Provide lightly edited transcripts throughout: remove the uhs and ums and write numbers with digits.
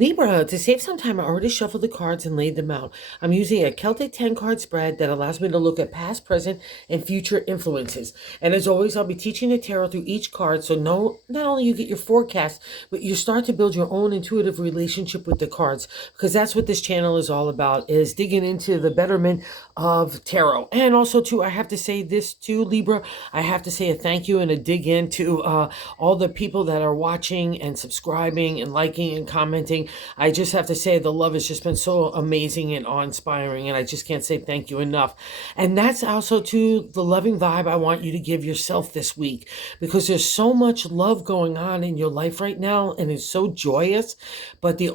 Libra, to save some time, I already shuffled the cards and laid them out. I'm using a Celtic 10 card spread that allows me to look at past, present, and future influences. And as always, I'll be teaching the tarot through each card. So not only you get your forecast, but you start to build your own intuitive relationship with the cards. Because that's what this channel is all about, is digging into the betterment of tarot. And also, too, I have to say this too, Libra. I have to say a thank you and a dig into all the people that are watching and subscribing and liking and commenting. I just have to say the love has just been so amazing and awe-inspiring, and I just can't say thank you enough. And that's also to the loving vibe I want you to give yourself this week, because there's so much love going on in your life right now, and it's so joyous. But the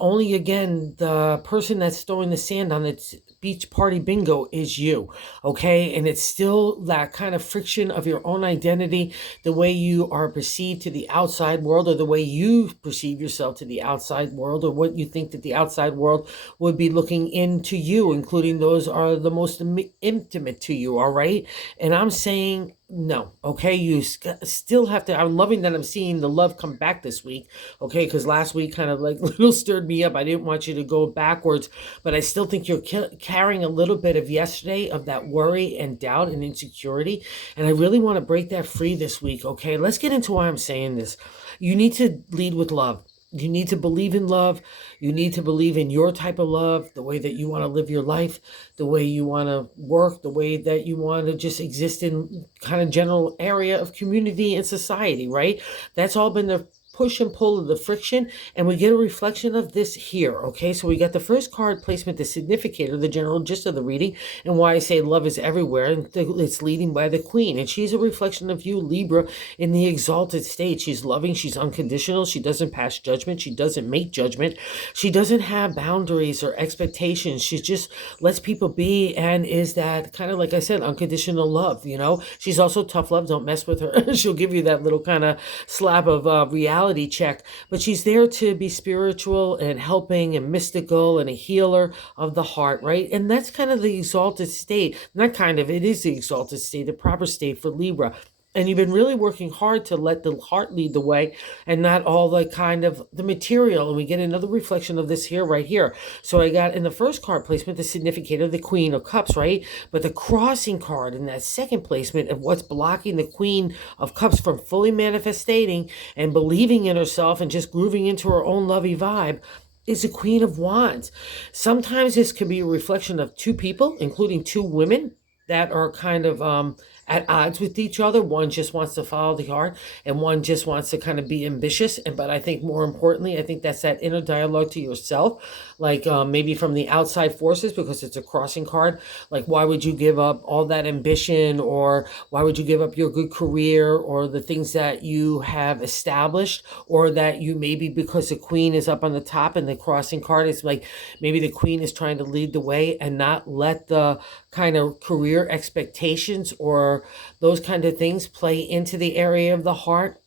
person that's throwing the sand on its beach party bingo is you, okay? And it's still that kind of friction of your own identity, the way you are perceived to the outside world, or the way you perceive yourself to the outside world, or what you think that the outside world would be looking into you, including those are the most intimate to you, all right? And I'm saying no, okay? You still have to. I'm loving that I'm seeing the love come back this week, okay? Because last week kind of like little stirred me up. I didn't want you to go backwards, but I still think you're carrying a little bit of yesterday, of that worry and doubt and insecurity. And I really want to break that free this week, okay? Let's get into why I'm saying this. You need to lead with love. You need to believe in love. You need to believe in your type of love, the way that you want to live your life, the way you want to work, the way that you want to just exist in kind of general area of community and society, right? That's all been the push and pull of the friction, and we get a reflection of this here, okay? So we got the first card placement, the significator, the general gist of the reading, and why I say love is everywhere, and it's leading by the Queen, and she's a reflection of you, Libra, in the exalted state. She's loving, she's unconditional, she doesn't pass judgment, she doesn't make judgment, she doesn't have boundaries or expectations, she just lets people be, and is that kind of, like I said, unconditional love, you know? She's also tough love, don't mess with her. She'll give you that little kind of slap of reality check, but she's there to be spiritual and helping and mystical and a healer of the heart, right? And that's kind of the exalted state. Not kind of, it is the exalted state, the proper state for Libra. And you've been really working hard to let the heart lead the way and not all the kind of the material. And we get another reflection of this here, right here. So I got in the first card placement, the significator, the Queen of Cups, right? But the crossing card in that second placement of what's blocking the Queen of Cups from fully manifesting and believing in herself and just grooving into her own lovey vibe is the Queen of Wands. Sometimes this can be a reflection of two people, including two women that are kind of at odds with each other. One just wants to follow the heart, and one just wants to kind of be ambitious. But I think more importantly, I think that's that inner dialogue to yourself, like maybe from the outside forces, because it's a crossing card. Like, why would you give up all that ambition, or why would you give up your good career, or the things that you have established, or that you maybe, because the Queen is up on the top and the crossing card is like, maybe the Queen is trying to lead the way and not let the kind of career expectations or those kind of things play into the area of the heart.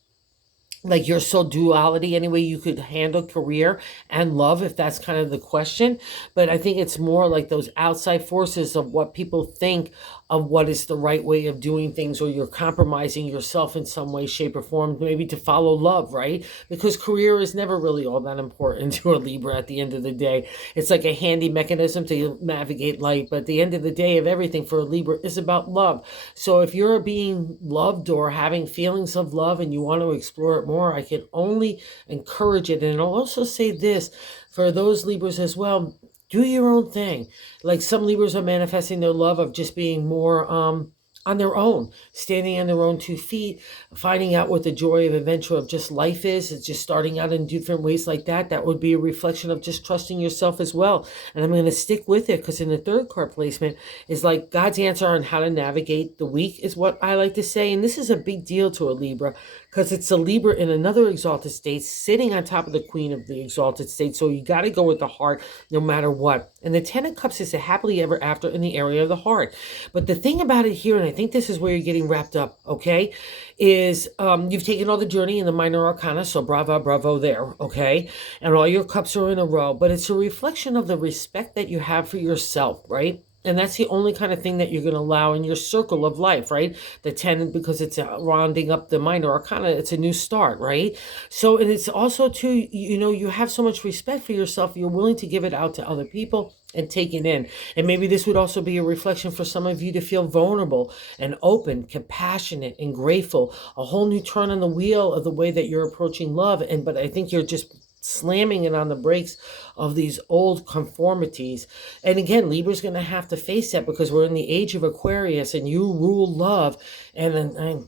Like your soul duality, any way you could handle career and love, if that's kind of the question. But I think it's more like those outside forces of what people think of what is the right way of doing things, or you're compromising yourself in some way, shape, or form, maybe to follow love, right? Because career is never really all that important to a Libra at the end of the day. It's like a handy mechanism to navigate life, but at the end of the day of everything for a Libra is about love. So if you're being loved or having feelings of love and you want to explore it more, I can only encourage it. And I'll also say this for those Libras as well: do your own thing. Like, some Libras are manifesting their love of just being more on their own, standing on their own 2 feet, finding out what the joy of adventure of just life is. It's just starting out in different ways like that. That would be a reflection of just trusting yourself as well. And I'm going to stick with it, because in the third card placement is like God's answer on how to navigate the week, is what I like to say. And this is a big deal to a Libra, because it's a Libra in another exalted state sitting on top of the Queen of the exalted state. So you got to go with the heart no matter what. And the Ten of Cups is a happily ever after in the area of the heart. But the thing about it here, and I think this is where you're getting wrapped up, okay, is you've taken all the journey in the minor arcana, so bravo there, okay? And all your cups are in a row, but it's a reflection of the respect that you have for yourself, right? And that's the only kind of thing that you're going to allow in your circle of life, right? The 10, because it's rounding up the minor arcana, it's a new start, right? So, and it's also too, you have so much respect for yourself, you're willing to give it out to other people and take it in. And maybe this would also be a reflection for some of you to feel vulnerable and open, compassionate and grateful, a whole new turn on the wheel of the way that you're approaching love. But I think you're just slamming it on the brakes of these old conformities. And again, Libra's going to have to face that because we're in the age of Aquarius and you rule love. And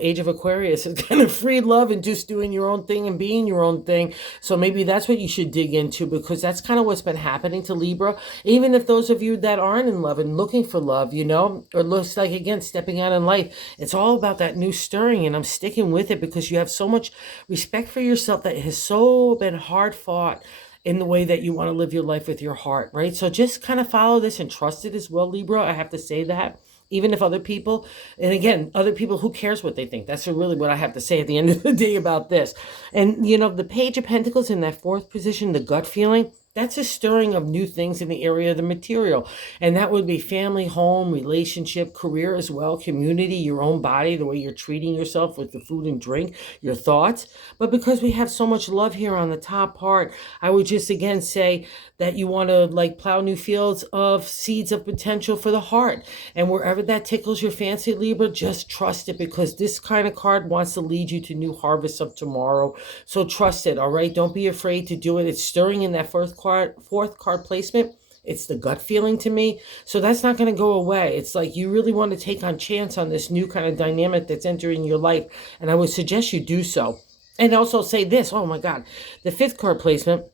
age of Aquarius is kind of free love and just doing your own thing and being your own thing. So maybe that's what you should dig into, because that's kind of what's been happening to Libra. Even if those of you that aren't in love and looking for love, or looks like, again, stepping out in life, it's all about that new stirring. And I'm sticking with it because you have so much respect for yourself that has so been hard fought in the way that you want to live your life with your heart, right? So just kind of follow this and trust it as well, Libra. I have to say that. Even if other people, and again, other people, who cares what they think? That's really what I have to say at the end of the day about this. And, the Page of Pentacles in that fourth position, the gut feeling, that's a stirring of new things in the area of the material. And that would be family, home, relationship, career as well, community, your own body, the way you're treating yourself with the food and drink, your thoughts. But because we have so much love here on the top part, I would just again say that you want to plow new fields of seeds of potential for the heart. And wherever that tickles your fancy, Libra, just trust it, because this kind of card wants to lead you to new harvests of tomorrow. So trust it, all right? Don't be afraid to do it. It's stirring in that fourth card placement. It's the gut feeling to me. So that's not going to go away. It's like you really want to take on chance on this new kind of dynamic that's entering your life. And I would suggest you do so. And also say this, oh my God, the fifth card placement,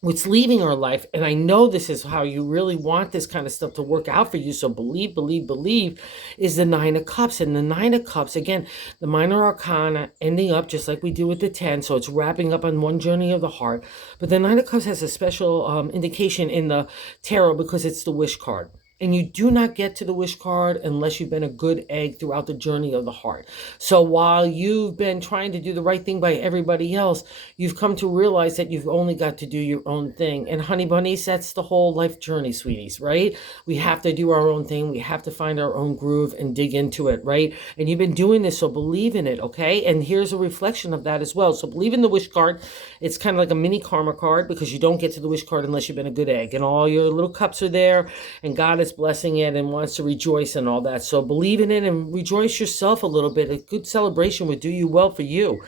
what's leaving our life, and I know this is how you really want this kind of stuff to work out for you, so believe, is the Nine of Cups. And the Nine of Cups, again, the minor arcana ending up just like we do with the 10, so it's wrapping up on one journey of the heart. But the Nine of Cups has a special indication in the tarot because it's the wish card. And you do not get to the wish card unless you've been a good egg throughout the journey of the heart. So while you've been trying to do the right thing by everybody else, you've come to realize that you've only got to do your own thing. And honey bunnies, that's the whole life journey, sweeties, right? We have to do our own thing. We have to find our own groove and dig into it, right? And you've been doing this, so believe in it, okay? And here's a reflection of that as well. So believe in the wish card. It's kind of like a mini karma card, because you don't get to the wish card unless you've been a good egg. And all your little cups are there, and God is blessing it and wants to rejoice and all that. So believe in it and rejoice yourself a little bit. A good celebration would do you well for you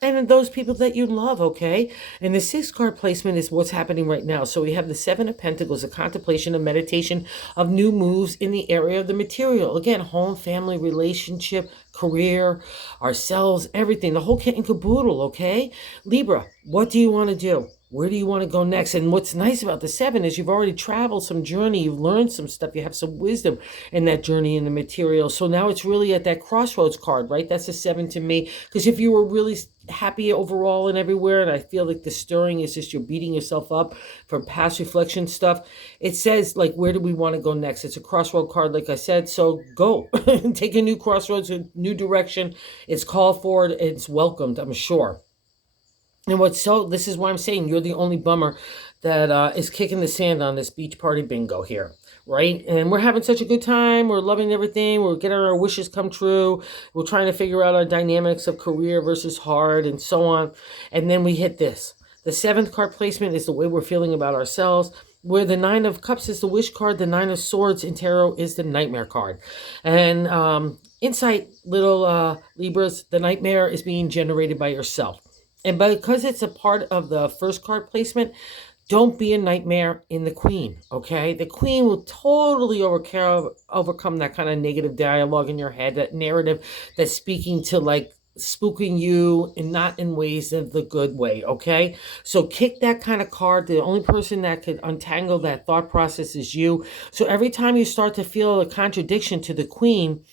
and those people that you love, okay? And the sixth card placement is what's happening right now. So we have the Seven of Pentacles, a contemplation, a meditation of new moves in the area of the material. Again, home, family, relationship, career, ourselves, everything, the whole kit and caboodle, okay? Libra, what do you want to do? Where do you want to go next? And what's nice about the 7 is you've already traveled some journey. You've learned some stuff. You have some wisdom in that journey in the material. So now it's really at that crossroads card, right? That's a 7 to me. Because if you were really happy overall and everywhere, and I feel like the stirring is just you're beating yourself up from past reflection stuff, it says, where do we want to go next? It's a crossroad card, like I said. So go. Take a new crossroads, a new direction. It's called for. It's welcomed, I'm sure. And this is why I'm saying you're the only bummer that is kicking the sand on this beach party bingo here, right? And we're having such a good time. We're loving everything. We're getting our wishes come true. We're trying to figure out our dynamics of career versus heart and so on. And then we hit this. The 7th card placement is the way we're feeling about ourselves. Where the 9 of Cups is the wish card, the 9 of Swords in tarot is the nightmare card. And insight, little Libras, the nightmare is being generated by yourself. And because it's a part of the first card placement, don't be a nightmare in the Queen, okay? The Queen will totally overcome that kind of negative dialogue in your head, that narrative that's speaking to spooking you and not in ways of the good way, okay? So kick that kind of card. The only person that could untangle that thought process is you. So every time you start to feel a contradiction to the Queen,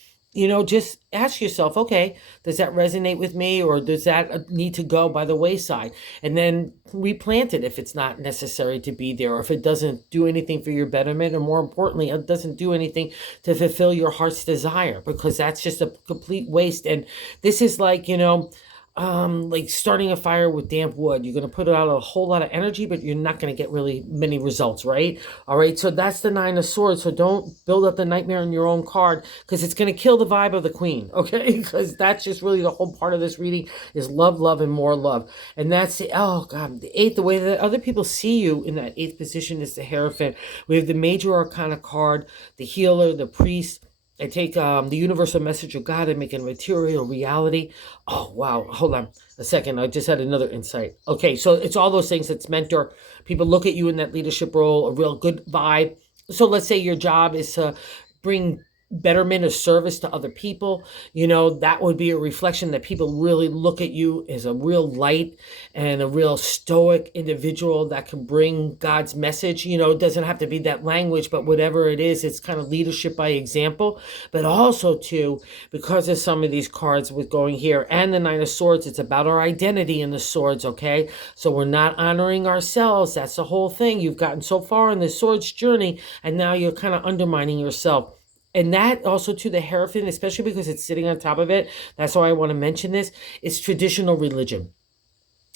just ask yourself, okay, does that resonate with me, or does that need to go by the wayside? And then replant it if it's not necessary to be there, or if it doesn't do anything for your betterment, or more importantly, it doesn't do anything to fulfill your heart's desire, because that's just a complete waste. And this is like starting a fire with damp wood. You're going to put out a whole lot of energy, but you're not going to get really many results, right? All right, so that's the Nine of Swords. So don't build up the nightmare in your own card, because it's going to kill the vibe of the Queen, okay? Because that's just really the whole part of this reading is love, love, and more love. And that's the, oh God, the eighth, the way that other people see you in that eighth position is the Hierophant. We have the Major Arcana card, the Healer, the Priest. I take the universal message of God and make it a material reality. Oh, wow. Hold on a second. I just had another insight. Okay, so it's all those things. It's mentor. People look at you in that leadership role, a real good vibe. So let's say your job is to bring betterment of service to other people. You know, that would be a reflection that people really look at you as a real light and a real stoic individual that can bring God's message. You know, it doesn't have to be that language, but whatever it is, it's kind of leadership by example. But also too, because of some of these cards with going here and the Nine of Swords, it's about our identity in the swords, okay? So we're not honoring ourselves. That's the whole thing. You've gotten so far in the swords journey, and now you're kind of undermining yourself. And that also to the Hierophant, especially because it's sitting on top of it. That's why I want to mention this. It's traditional religion.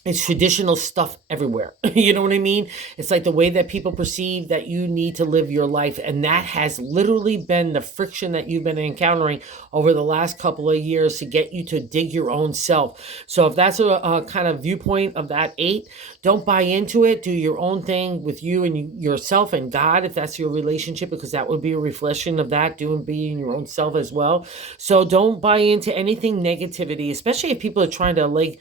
It's traditional stuff everywhere. You know what I mean? It's like the way that people perceive that you need to live your life. And that has literally been the friction that you've been encountering over the last couple of years to get you to dig your own self. So if that's a kind of viewpoint of that eight, don't buy into it. Do your own thing with you and yourself and God, if that's your relationship, because that would be a reflection of that, being your own self as well. So don't buy into anything negativity, especially if people are trying to like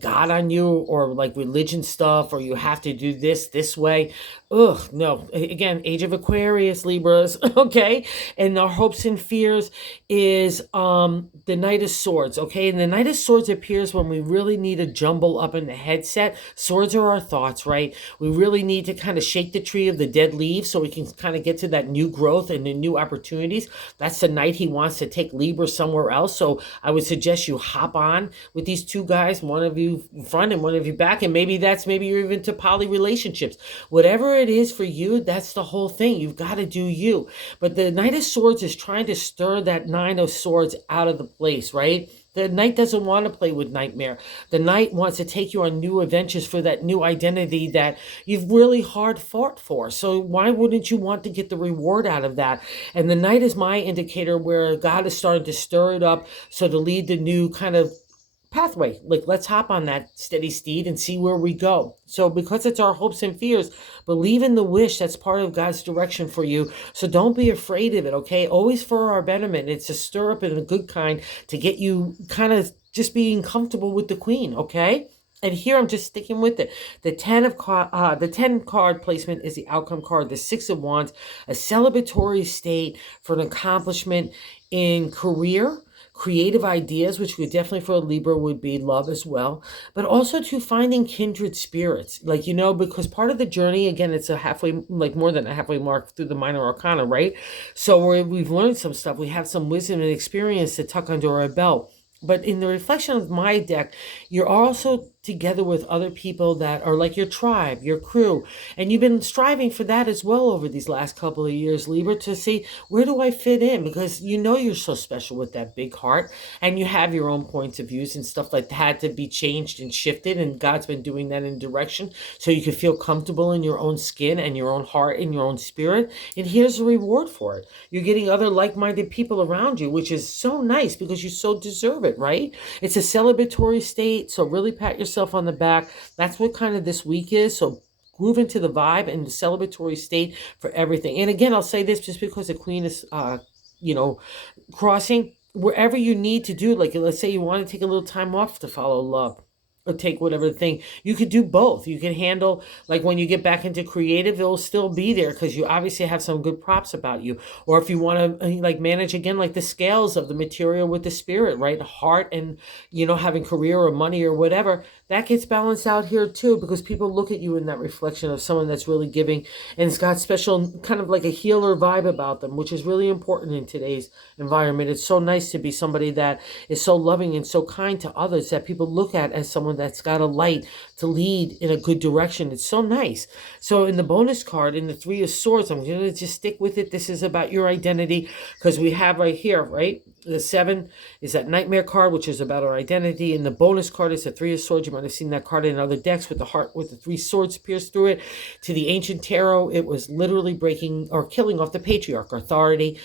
God on you, or like religion stuff, or you have to do this way. Ugh, no. Again, age of Aquarius, Libras, okay? And our hopes and fears is the Knight of Swords, okay? And the Knight of Swords appears when we really need to jumble up in the headset. Swords are our thoughts, right? We really need to kind of shake the tree of the dead leaves so we can kind of get to that new growth and the new opportunities. That's the night he wants to take Libra somewhere else. So I would suggest you hop on with these two guys, one of you front and one of you back, and maybe you're even to poly relationships. Whatever it is for you, that's the whole thing. You've got to do you. But the Knight of Swords is trying to stir that Nine of Swords out of the place, right? The Knight doesn't want to play with nightmare. The Knight wants to take you on new adventures for that new identity that you've really hard fought for. So why wouldn't you want to get the reward out of that? And the Knight is my indicator where God is starting to stir it up, so to lead the new kind of pathway. Like, let's hop on that steady steed and see where we go. So because it's our hopes and fears, believe in the wish. That's part of God's direction for you. So don't be afraid of it, okay? Always for our betterment. It's a stir up in a good kind to get you kind of just being comfortable with the Queen, okay? And here I'm just sticking with it. The 10 card placement is the outcome card. The 6 of Wands, a celebratory state for an accomplishment in career, creative ideas, which would definitely for a Libra would be love as well, but also to finding kindred spirits, like, you know, because part of the journey, again, it's a halfway, like more than a halfway mark through the minor arcana, right? So we've learned some stuff. We have some wisdom and experience to tuck under our belt. But in the reflection of my deck, you're also together with other people that are like your tribe, your crew. And you've been striving for that as well over these last couple of years, Libra, to see, where do I fit in? Because you know you're so special with that big heart, and you have your own points of views and stuff like that had to be changed and shifted. And God's been doing that in direction so you can feel comfortable in your own skin and your own heart and your own spirit. And here's the reward for it. You're getting other like-minded people around you, which is so nice because you so deserve it, right? It's a celebratory state. So really pat yourself on the back. That's what kind of this week is. So groove into the vibe and the celebratory state for everything. And again, I'll say this just because the Queen is, crossing wherever you need to do. Like, let's say you want to take a little time off to follow love, or take whatever thing. You could do both. You can handle, like, when you get back into creative, it'll still be there because you obviously have some good props about you. Or if you want to like manage, again, like the scales of the material with the spirit, right? Heart and, having career or money or whatever, that gets balanced out here too, because people look at you in that reflection of someone that's really giving, and it's got special kind of like a healer vibe about them, which is really important in today's environment. It's so nice to be somebody that is so loving and so kind to others that people look at as someone that's got a light to lead in a good direction. It's so nice. So in the bonus card, in the Three of Swords, I'm going to just stick with it. This is about your identity, because we have right here, right? The 7 is that nightmare card, which is about our identity. And the bonus card is the Three of Swords. You might have seen that card in other decks with the heart, with the 3 swords pierced through it. To the ancient tarot, it was literally breaking or killing off the patriarch, authority,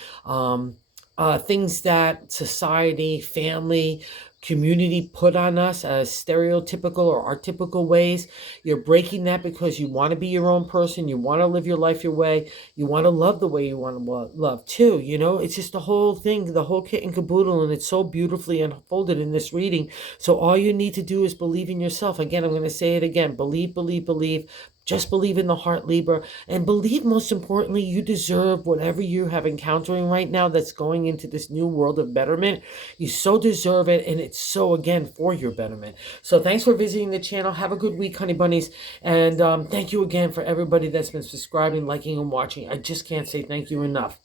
things that society, family, community put on us as stereotypical or archetypical ways. You're breaking that because you want to be your own person. You want to live your life your way. You want to love the way you want to love too. You know, it's just the whole thing, the whole kit and caboodle, and it's so beautifully unfolded in this reading. So all you need to do is believe in yourself. Again, I'm going to say it again. Believe, believe, believe. Just believe in the heart, Libra, and believe, most importantly, you deserve whatever you have encountering right now that's going into this new world of betterment. You so deserve it, and it's so, again, for your betterment. So thanks for visiting the channel. Have a good week, honey bunnies, and thank you again for everybody that's been subscribing, liking, and watching. I just can't say thank you enough.